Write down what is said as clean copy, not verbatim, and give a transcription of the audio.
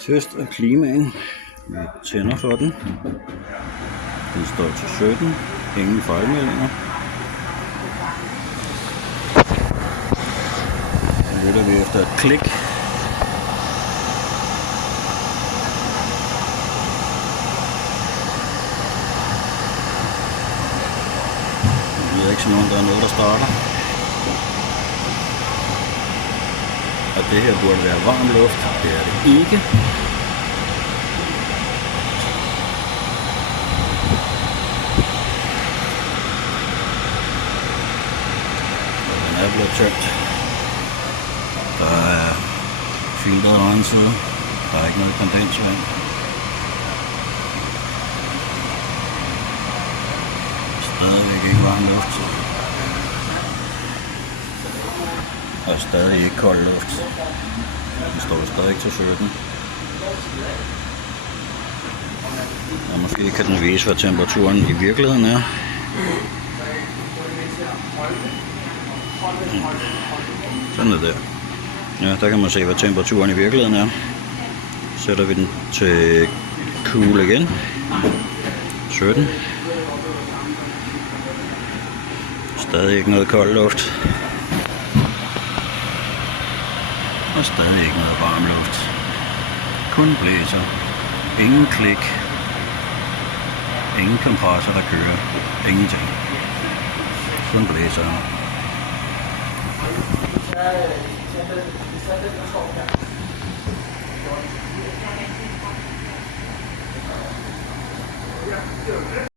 Test af klimaen. Vi tænder for den. Den står til 17. Ingen fejlmeldinger. Så lytter vi efter et klik. Det lyder ikke som om der er noget, der starter. Og det her burde være varm luft. Det er det ikke. Og den er blevet tømt. Der er filteret renset. Der er ikke noget kondensvand. Stadigvæk ikke varm luft. Og stadig ikke kold luft. Den står stadig til 17. Og måske kan den vise, hvad temperaturen i virkeligheden er. Sådan er det. Ja, der kan man se, hvad temperaturen i virkeligheden er. Sætter vi den til cool igen. 17. Stadig ikke noget kold luft. Og stadig ikke noget varm luft. Kun blæser. Ingen klik. Ingen kompressor, der kører. Ingenting. Kun blæser.